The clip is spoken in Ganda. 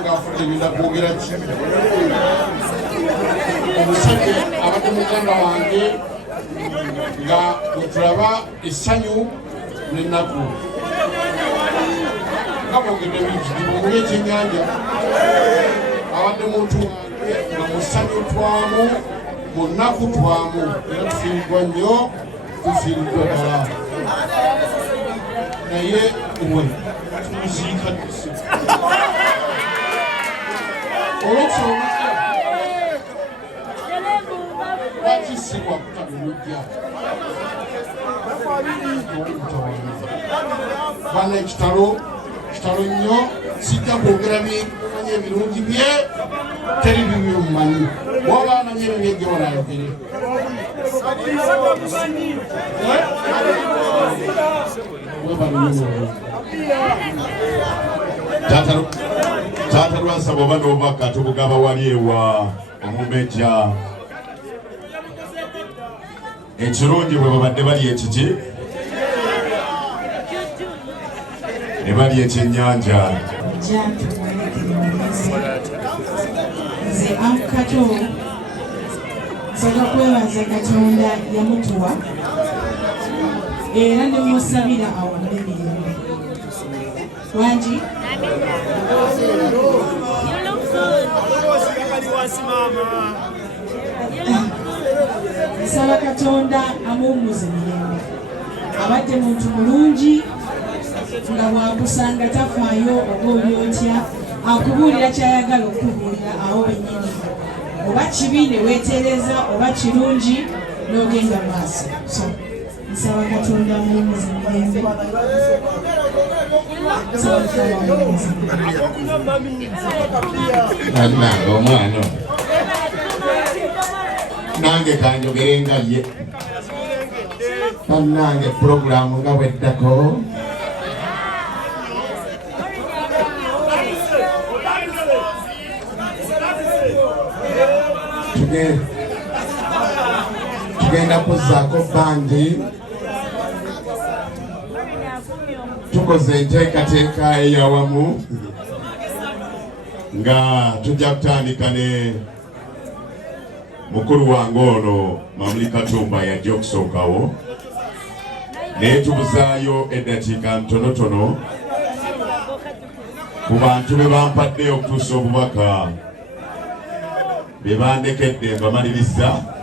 ngafuna ebinda kwogera ki omusajja abadde muganda wange nga wetulaba essanyu n'ennaku nga bwogedde bimuli ekyennyanja abadde muntu nga mu ssanyu twamu mu nnaku twamu era tufiiriddwa nnyo tufiiriddwa ddala naye we tumuziika tusi olwokusobozesa lwaki sigwa kutabulujja bana ekitalo nnyo sijja kwogera byemanyi ebirungi bye teri bibyo mumanyi waba amanyi ebibye gye wanayogere Taata lwansaba oba n'obubaka tubugaba wali ewa omumejja ekirungi bwe babadde bali ekiki ne bali ekyennyanja nze Ankato nsooka kwebaza Katonda yamutuwa era ne musabira awamu emirembe wangi nsaba Katonda amuwummuza emirembe abadde muntu mulungi nga bwakusanga tafaayo oba oli otya akubuulira kyayagala okubuulira awo bennyini oba kibi ne weetereza oba kirungi n'ogenda maaso so nsaba Katonda amuwummuza emirembe nange omwana nange kanjogere nga ye bannange puroguramu nga bweddako tugenda kuzzaako bandi tukoze enteekateeka eyawamu nga tujja kutandika ne mukulu wange ono Mamuli Katumba yajja okusookawo naye tubuzaayo eddakiika ntonotono ku bantu be bampadde okutuusa obubaka be bandekedde mbamaliriza